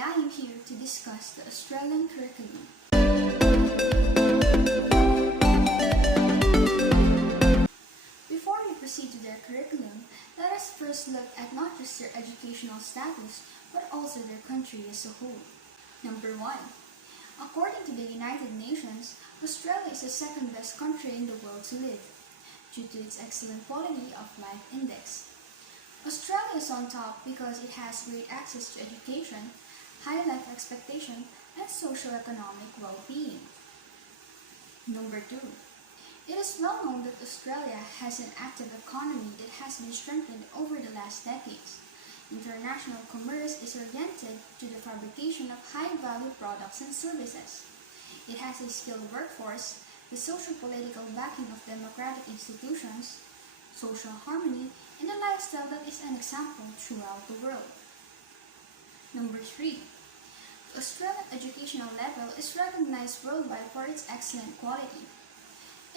and I am here to discuss the Australian curriculum. Before we proceed to their curriculum, let us first look at not just their educational status, but also their country as a whole. Number 1. According to the United Nations, Australia is the second best country in the world to live, due to its excellent quality of life index. Australia is on top because it has great access to education, high life expectation, and socio-economic well-being. Number 2. It is well known that Australia has an active economy that has been strengthened over the last decades. International commerce is oriented to the fabrication of high-value products and services. It has a skilled workforce, the socio-political backing of democratic institutions, social harmony, and a lifestyle that is an example throughout the world. Number 3. The Australian educational level is recognized worldwide for its excellent quality.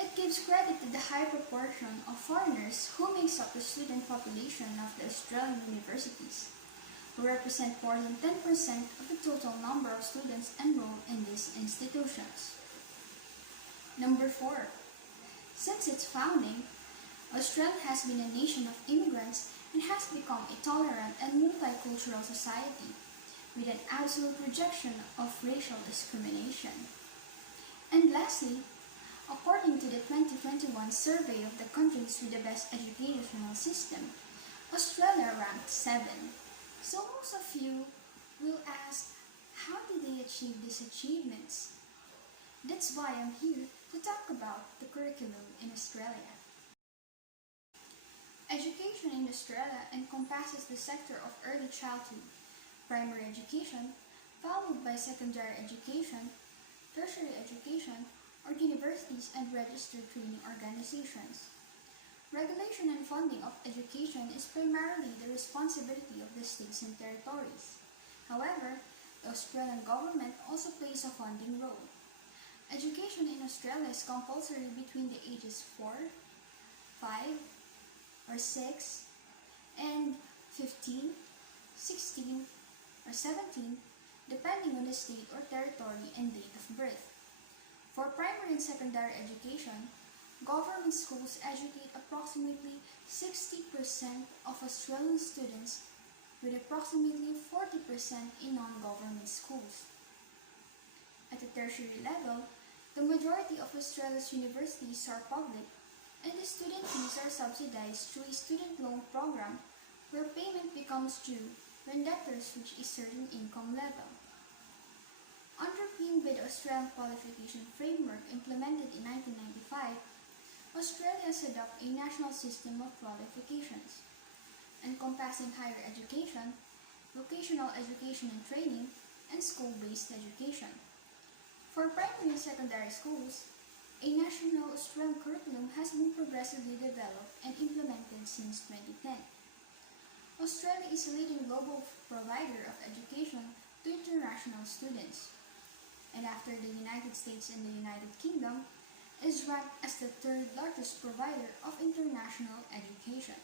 It gives credit to the high proportion of foreigners who makes up the student population of the Australian universities, who represent more than 10% of the total number of students enrolled in these institutions. Number 4. Since its founding, Australia has been a nation of immigrants and has become a tolerant and multicultural society with an absolute rejection of racial discrimination. And lastly, according to the 2021 survey of the countries with the best educational system, Australia ranked 7. So most of you will ask, how did they achieve these achievements? That's why I'm here to talk about the curriculum in Australia. Education in Australia encompasses the sector of early childhood, primary education, followed by secondary education, tertiary education, or universities and registered training organizations. Regulation and funding of education is primarily the responsibility of the states and territories. However, the Australian government also plays a funding role. Education in Australia is compulsory between the ages 4, 5, or 6, and 15, 16, or 17, depending on the state or territory and date of birth. For primary and secondary education, government schools educate approximately 60% of Australian students, with approximately 40% in non-government schools. At the tertiary level, the majority of Australia's universities are public, and the student fees are subsidized through a student loan program where payment becomes due when debtors reach a certain income level. Underpinned by the Australian Qualification Framework implemented in 1995, Australia has adopted a national system of qualifications, encompassing higher education, vocational education and training, and school-based education. For primary and secondary schools, a national Australian curriculum has been progressively developed and implemented since 2010. Australia is a leading global provider of education to international students, and after the United States and the United Kingdom, is ranked as the third largest provider of international education.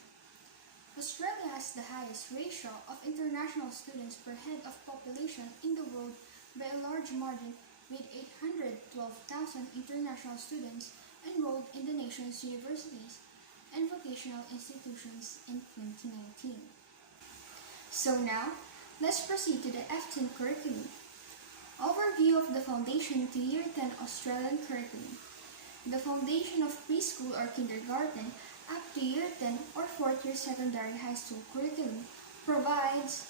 Australia has the highest ratio of international students per head of population in the world by a large margin, with 812,000 international students enrolled in the nation's universities and vocational institutions in 2019. So now, let's proceed to the F10 curriculum. Overview of the Foundation to Year 10 Australian curriculum. The foundation of preschool or kindergarten up to Year 10 or 4th year secondary high school curriculum provides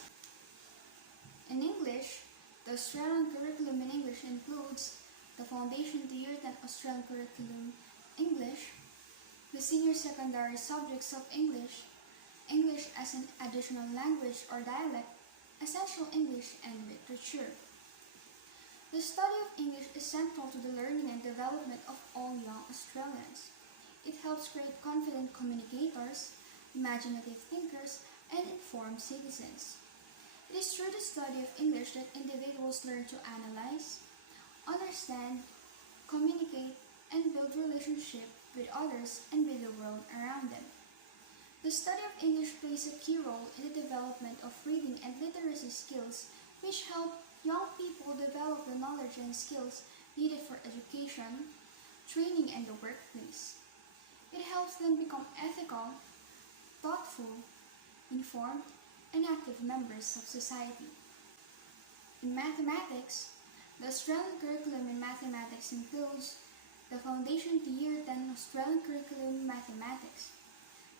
in English. The Australian curriculum in English includes the Foundation to Year 10 Australian Curriculum English, the senior secondary subjects of English, English as an additional language or dialect, essential English, and literature. The study of English is central to the learning and development of all young Australians. It helps create confident communicators, imaginative thinkers, and informed citizens. It is through the study of English that individuals learn to analyze, understand, communicate, and build relationships with others and with the world around them. The study of English plays a key role in the development of reading and literacy skills which help young people develop the knowledge and skills needed for education, training, and the workplace. It helps them become ethical, thoughtful, informed, and active members of society. In mathematics, the Australian curriculum in mathematics includes the Foundation to Year 10 Australian Curriculum in Mathematics,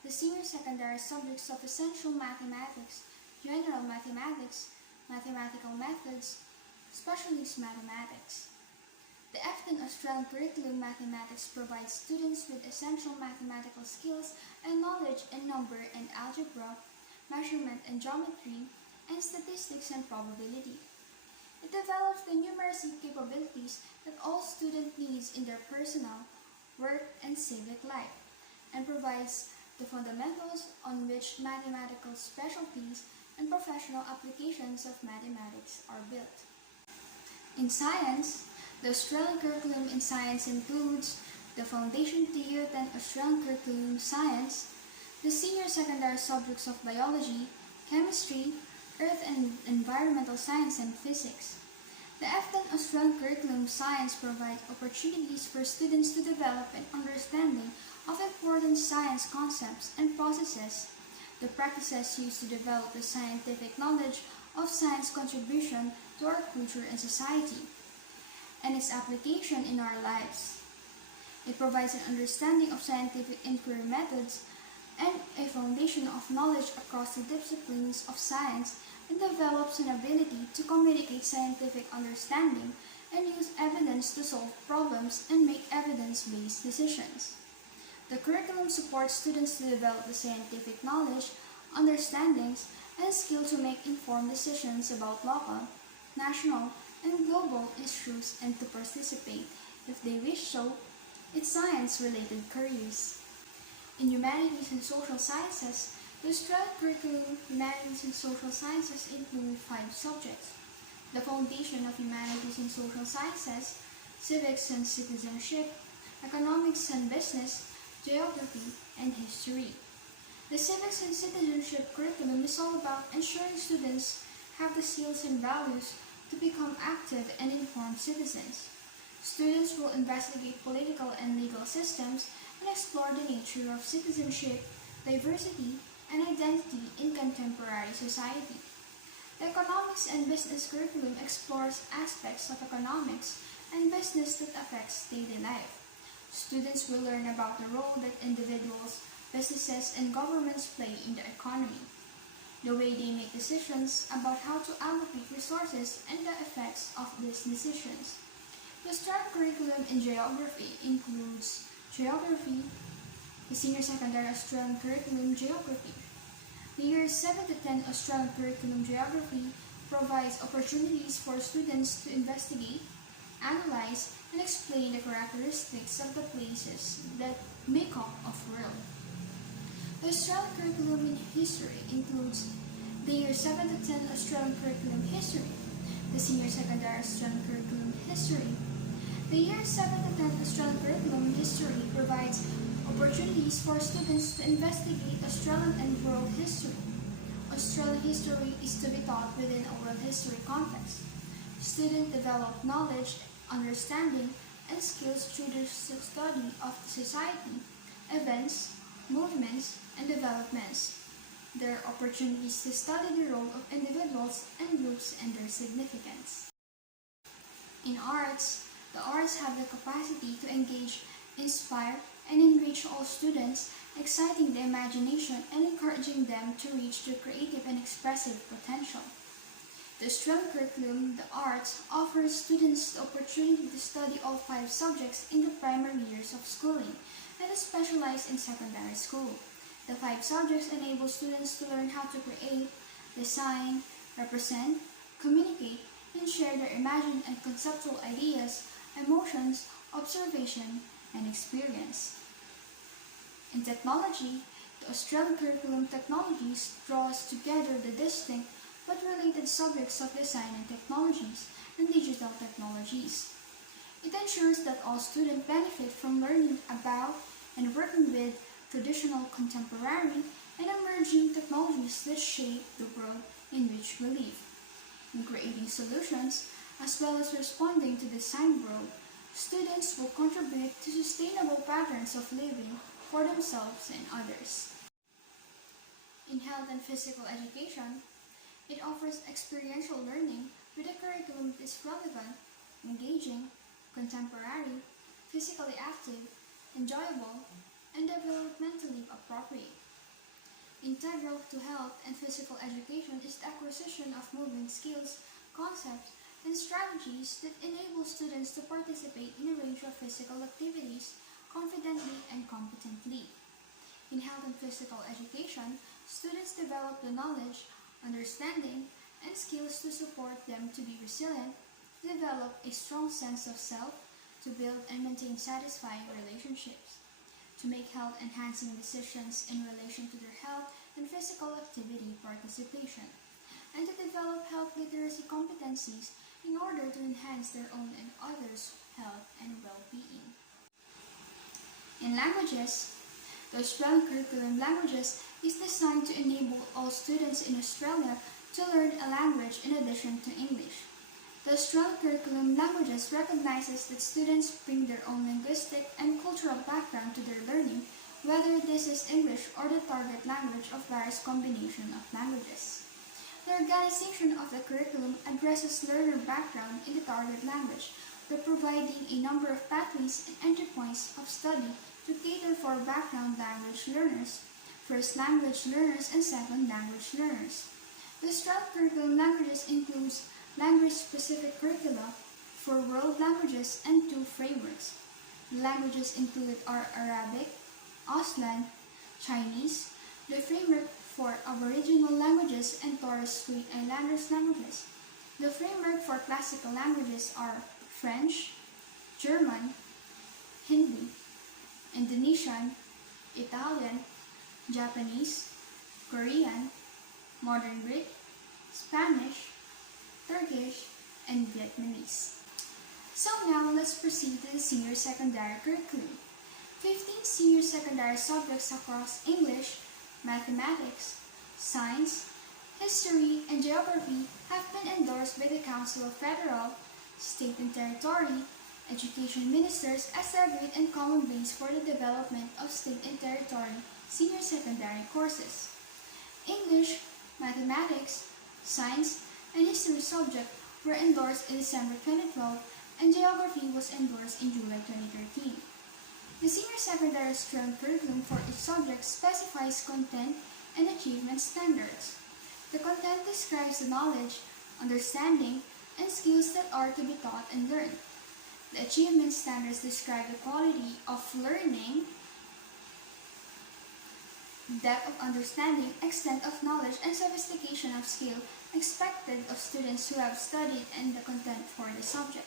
the senior secondary subjects of Essential Mathematics, General Mathematics, Mathematical Methods, Specialist Mathematics. The F10 Australian Curriculum Mathematics provides students with essential mathematical skills and knowledge in number and algebra, measurement and geometry, and statistics and probability. It develops the numeracy capabilities that all student needs in their personal, work, and civic life, and provides the fundamentals on which mathematical specialties and professional applications of mathematics are built. In science, the Australian curriculum in science includes the Foundation to Year 10 Australian Curriculum Science, the senior secondary subjects of biology, chemistry, earth and environmental science, and physics. The F10 Australian Curriculum Science provides opportunities for students to develop an understanding of important science concepts and processes, the practices used to develop the scientific knowledge of science contribution to our culture and society, and its application in our lives. It provides an understanding of scientific inquiry methods and a foundation of knowledge across the disciplines of science, and develops an ability to communicate scientific understanding and use evidence to solve problems and make evidence-based decisions. The curriculum supports students to develop the scientific knowledge, understandings, and skill to make informed decisions about local, national, and global issues, and to participate, if they wish so, in science-related careers. In humanities and social sciences, the Australian curriculum Humanities and Social Sciences include 5 subjects: the Foundation of Humanities and Social Sciences, Civics and Citizenship, Economics and Business, Geography, and History. The Civics and Citizenship curriculum is all about ensuring students have the skills and values to become active and informed citizens. Students will investigate political and legal systems and explore the nature of citizenship, diversity, and identity in contemporary society. The Economics and Business curriculum explores aspects of economics and business that affects daily life. Students will learn about the role that individuals, businesses, and governments play in the economy, the way they make decisions about how to allocate resources, and the effects of these decisions. The Australian curriculum in geography includes geography, the Senior Secondary Australian Curriculum Geography. The Years 7 to 10 Australian Curriculum Geography provides opportunities for students to investigate, analyze, and explain the characteristics of the places that make up a world. The Australian curriculum in history includes the Year 7 to 10 Australian Curriculum History, the Senior Secondary Australian Curriculum History. The Year 7 to 10 Australian Curriculum History provides opportunities for students to investigate Australian and world history. Australian history is to be taught within a world history context. Students develop knowledge, understanding, and skills through the study of society, events, movements, and developments. There are opportunities to study the role of individuals and groups and their significance. In arts, the arts have the capacity to engage, inspire, and enrich all students, exciting the imagination and encouraging them to reach their creative and expressive potential. The Australian curriculum, the arts, offers students the opportunity to study all 5 subjects in the primary years of schooling and to specialize in secondary school. The 5 subjects enable students to learn how to create, design, represent, communicate, and share their imagined and conceptual ideas, emotions, observation, and experience. In technology, the Australian curriculum Technologies draws together the distinct but related subjects of design and technologies and digital technologies. It ensures that all students benefit from learning about and working with traditional, contemporary, and emerging technologies that shape the world in which we live. in creating solutions, as well as responding to design growth, students will contribute to sustainable patterns of living for themselves and others. In health and physical education, it offers experiential learning with a curriculum that is relevant, engaging, contemporary, physically active, enjoyable, and developmentally appropriate. Integral to health and physical education is the acquisition of movement skills, concepts, and strategies that enable students to participate in a range of physical activities confidently and competently. In health and physical education, students develop the knowledge, understanding, and skills to support them to be resilient, develop a strong sense of self, to build and maintain satisfying relationships, to make health-enhancing decisions in relation to their health and physical activity participation, and to develop health literacy competencies in order to enhance their own and others' health and well-being. In languages, the Australian Curriculum Languages is designed to enable all students in Australia to learn a language in addition to English. The Australian Curriculum Languages recognizes that students bring their own linguistic and cultural background to their learning, whether this is English or the target language of various combinations of languages. The organization of the curriculum addresses learner background in the target language by providing a number of pathways and entry points of study to cater for background language learners, first language learners, and second language learners. The Australian Curriculum Languages includes language-specific curricula for world languages and 2 frameworks. The languages included are Arabic, Auslan, Chinese, the framework for Aboriginal languages and Torres Strait Islanders languages. The framework for classical languages are French, German, Hindi, Indonesian, Italian, Japanese, Korean, Modern Greek, Spanish, Turkish, and Vietnamese. So now let's proceed to the senior secondary curriculum. 15 senior secondary subjects across English, mathematics, science, history, and geography have been endorsed by the Council of Federal, State and Territory Education Ministers as a great and common base for the development of state and territory senior secondary courses. English, mathematics, science, and history subjects were endorsed in December 2012, and geography was endorsed in July 2013. The senior secondary Australian curriculum for each subject specifies content and achievement standards. The content describes the knowledge, understanding, and skills that are to be taught and learned. The achievement standards describe the quality of learning, depth of understanding, extent of knowledge, and sophistication of skill expected of students who have studied and the content for the subject.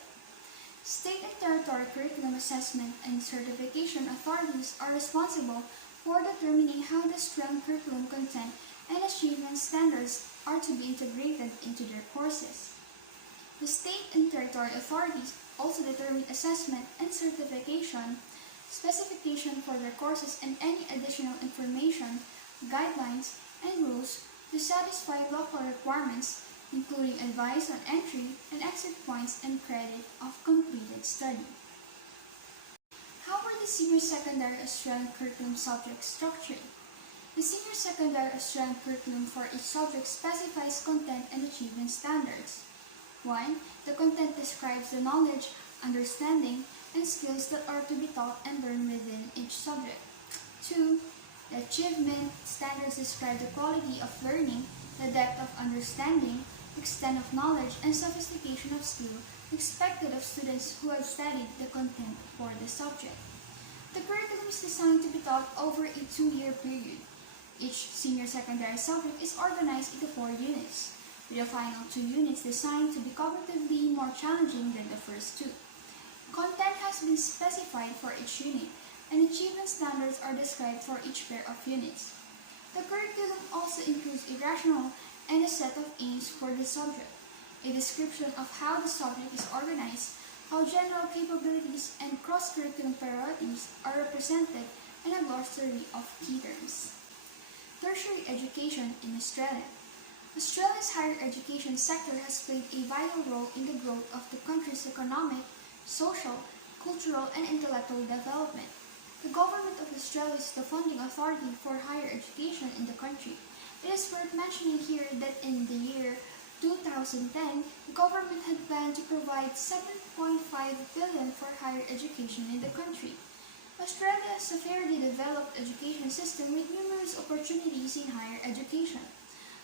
State and territory curriculum assessment and certification authorities are responsible for determining how the Australian curriculum content and achievement standards are to be integrated into their courses. The state and territory authorities also determine assessment and certification, specification for their courses, and any additional information, guidelines, and rules to satisfy local requirements, including advice on entry and exit points and credit of completed study. How are the senior secondary Australian curriculum subjects structured? The senior secondary Australian curriculum for each subject specifies content and achievement standards. 1. The content describes the knowledge, understanding, and skills that are to be taught and learned within each subject. 2. The achievement standards describe the quality of learning, the depth of understanding, extent of knowledge, and sophistication of skill expected of students who have studied the content for the subject. The curriculum is designed to be taught over a 2-year period. Each senior secondary subject is organized into 4 units, with the final 2 units designed to be cognitively more challenging than the first 2. Content has been specified for each unit, and achievement standards are described for each pair of units. The curriculum also includes a rationale and a set of aims for the subject, a description of how the subject is organized, how general capabilities and cross-curriculum priorities are represented, and a glossary of key terms. Tertiary education in Australia. Australia's higher education sector has played a vital role in the growth of the country's economic, social, cultural, and intellectual development. The Government of Australia is the funding authority for higher education in the country. It is worth mentioning here that in the year 2010, the government had planned to provide 7.5 billion for higher education in the country. Australia has a fairly developed education system with numerous opportunities in higher education.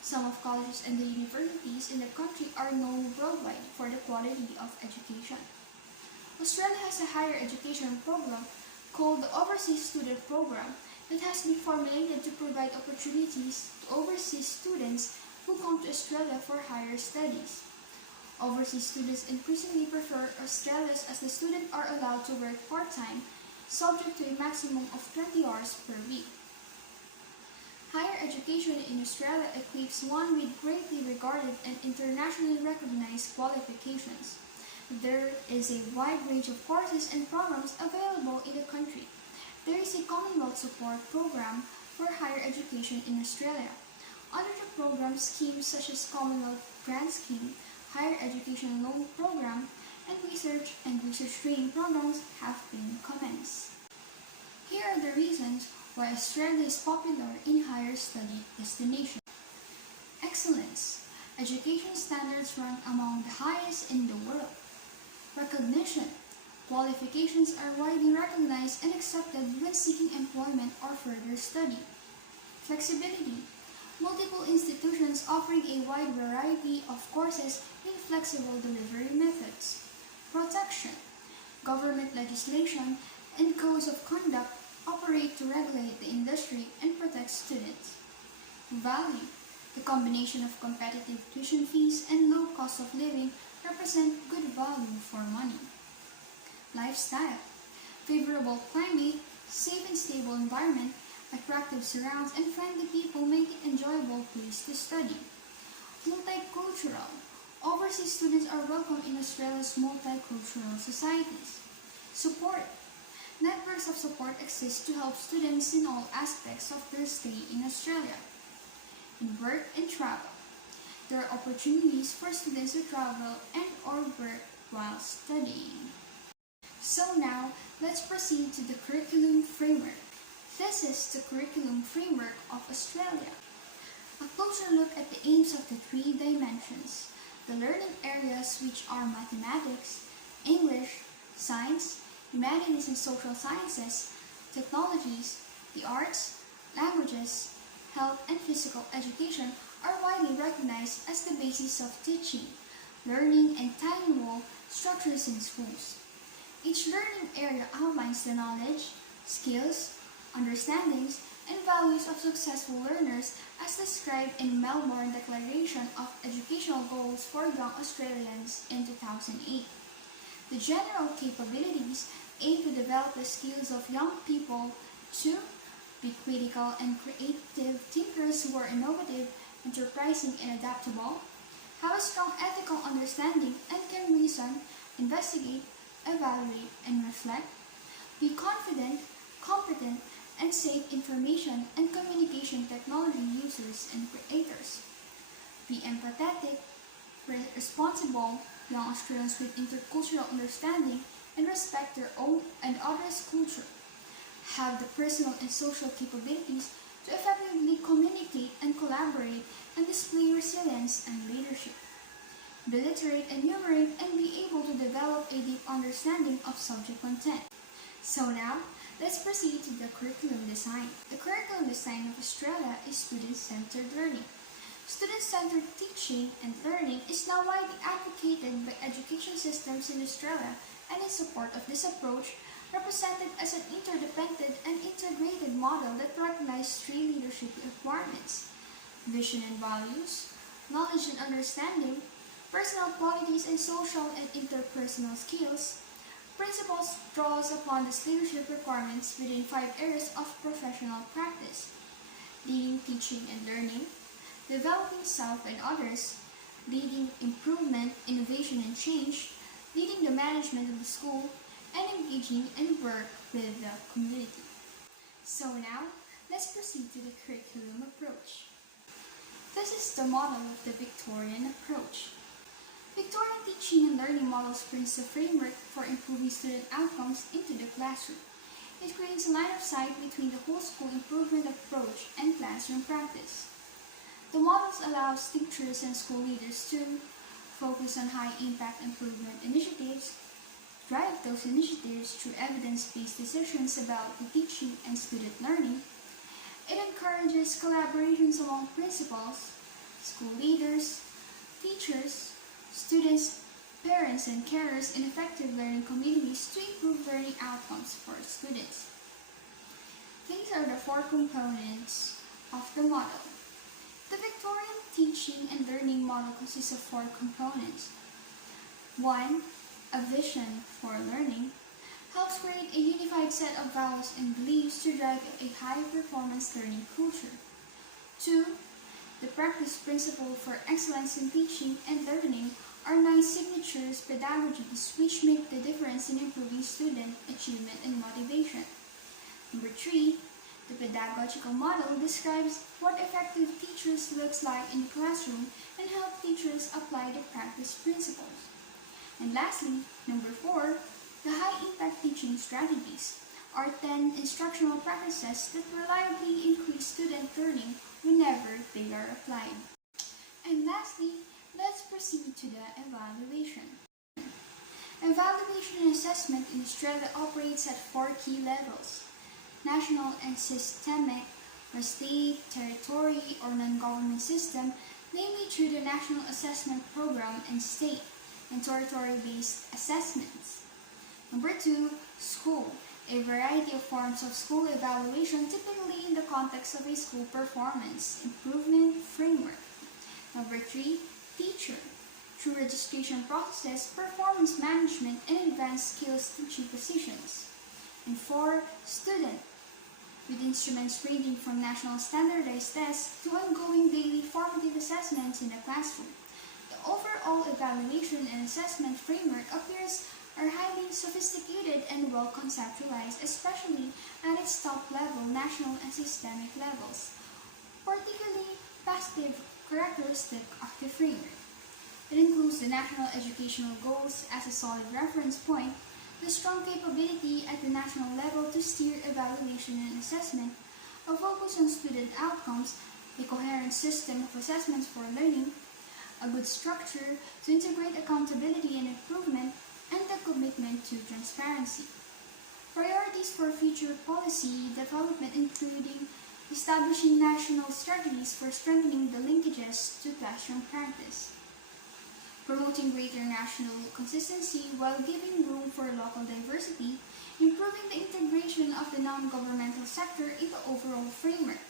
Some of colleges and the universities in the country are known worldwide for the quality of education. Australia has a higher education program called the Overseas Student Program that has been formulated to provide opportunities to overseas students who come to Australia for higher studies. Overseas students increasingly prefer Australia as the students are allowed to work part-time, subject to a maximum of 20 hours per week. Higher education in Australia equips one with greatly regarded and internationally recognized qualifications. There is a wide range of courses and programs available in the country. There is a Commonwealth Support Program for higher education in Australia. Under the program, schemes such as Commonwealth Grant Scheme, Higher Education Loan Program, and research training programs have been commenced. Here are the reasons why Australia is popular in higher study destinations. Excellence. Education standards rank among the highest in the world. Recognition. Qualifications are widely recognized and accepted when seeking employment or further study. Flexibility. Multiple institutions offering a wide variety of courses with flexible delivery methods. Protection. Government legislation and codes of conduct operate to regulate the industry and protect students. Value. The combination of competitive tuition fees and low cost of living represent good value for money. Lifestyle. Favorable climate, safe and stable environment, attractive surrounds, and friendly people make it an enjoyable place to study. Multicultural. Overseas students are welcome in Australia's multicultural societies. Support. Networks of support exist to help students in all aspects of their stay in Australia. In work and travel. There are opportunities for students to travel and or work while studying. So now, let's proceed to the curriculum framework. This is the curriculum framework of Australia. A closer look at the aims of the three dimensions. The learning areas, which are mathematics, English, science, humanities and social sciences, technologies, the arts, languages, health, and physical education, are widely recognized as the basis of teaching, learning, and time-involved structures in schools. Each learning area outlines the knowledge, skills, understandings, and values of successful learners as described in Melbourne Declaration of Educational Goals for Young Australians in 2008. The general capabilities aim to develop the skills of young people to be critical and creative thinkers who are innovative, enterprising, and adaptable, have a strong ethical understanding and can reason, investigate, evaluate, and reflect, be confident, competent, and safe information and communication technology users and creators, be empathetic, responsible, young Australians with intercultural understanding and respect their own and others' culture, have the personal and social capabilities to effectively communicate and collaborate and display resilience and leadership, be literate and numerate and be able to develop a deep understanding of subject content. So now, let's proceed to the curriculum design. The curriculum design of Australia is student-centered learning. Student-centered teaching and learning is now widely advocated by education systems in Australia, and in support of this approach, represented as an interdependent and integrated model that recognizes three leadership requirements: vision and values, knowledge and understanding, personal qualities and social and interpersonal skills. Principles draws upon these leadership requirements within 5 areas of professional practice: leading, teaching, and learning, developing self and others, leading improvement, innovation, and change, leading the management of the school, and engaging and work with the community. So now, let's proceed to the curriculum approach. This is the model of the Victorian approach. Victorian teaching and learning models brings the framework for improving student outcomes into the classroom. It creates a line of sight between the whole school improvement approach and classroom practice. The models allows teachers and school leaders to focus on high-impact improvement initiatives, drive those initiatives through evidence-based decisions about the teaching and student learning. It encourages collaborations among principals, school leaders, teachers, students, parents, and carers in effective learning communities to improve learning outcomes for students. These are the four components of the model. The Victorian teaching and learning model consists of four components. 1. A vision for learning helps create a unified set of values and beliefs to drive a high-performance learning culture. 2. The practice principle for excellence in teaching and learning are 9 signatures pedagogies which make the difference in improving student achievement and motivation. Number 3. The pedagogical model describes what effective teachers looks like in the classroom and help teachers apply the practice principles. And lastly, number 4, the high-impact teaching strategies are 10 instructional practices that reliably increase student learning whenever they are applied. And lastly, let's proceed to the evaluation. Evaluation and assessment in Australia operates at 4 key levels: national and systemic, or state, territory, or non-government system, namely through the National Assessment Program, and state and territory-based assessments. Number 2, school, a variety of forms of school evaluation typically in the context of a school performance improvement framework. Number 3, teacher, through registration processes, performance management, and advanced skills teaching positions. And 4, student, with instruments ranging from national standardized tests to ongoing daily formative assessments in the classroom. The overall evaluation and assessment framework appears are highly sophisticated and well conceptualized, especially at its top level, national and systemic levels, particularly positive characteristic of the framework. It includes the national educational goals as a solid reference point, the strong capability at the national level to steer evaluation and assessment, a focus on student outcomes, a coherent system of assessments for learning, a good structure to integrate accountability and improvement, and the commitment to transparency. Priorities for future policy development including establishing national strategies for strengthening the linkages to classroom practice, promoting greater national consistency while giving room for local diversity, improving the integration of the non-governmental sector in the overall framework,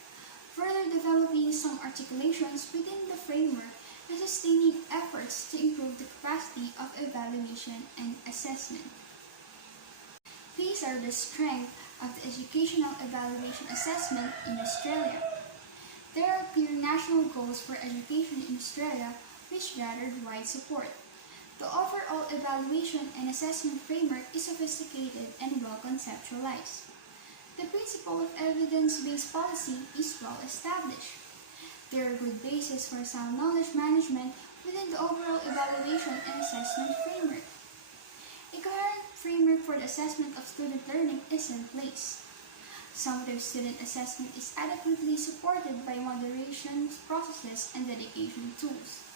further developing some articulations within the framework, and sustaining efforts to improve the capacity of evaluation and assessment. These are the strengths of the educational evaluation assessment in Australia. There are clear national goals for education in Australia which gathered wide support. The overall evaluation and assessment framework is sophisticated and well conceptualized. The principle of evidence-based policy is well established. There are good bases for sound knowledge management within the overall evaluation and assessment framework. A coherent framework for the assessment of student learning is in place. Summative student assessment is adequately supported by moderation processes and dedication tools.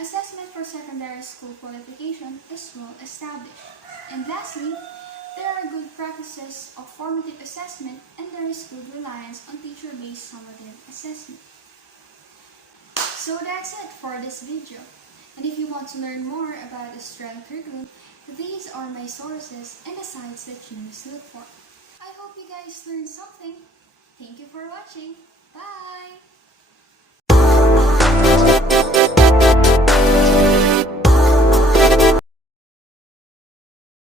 Assessment for secondary school qualification is well established. And lastly, there are good practices of formative assessment and there is good reliance on teacher-based summative assessment. So that's it for this video. And if you want to learn more about Australian curriculum, these are my sources and the sites that you must look for. I hope you guys learned something. Thank you for watching. Bye!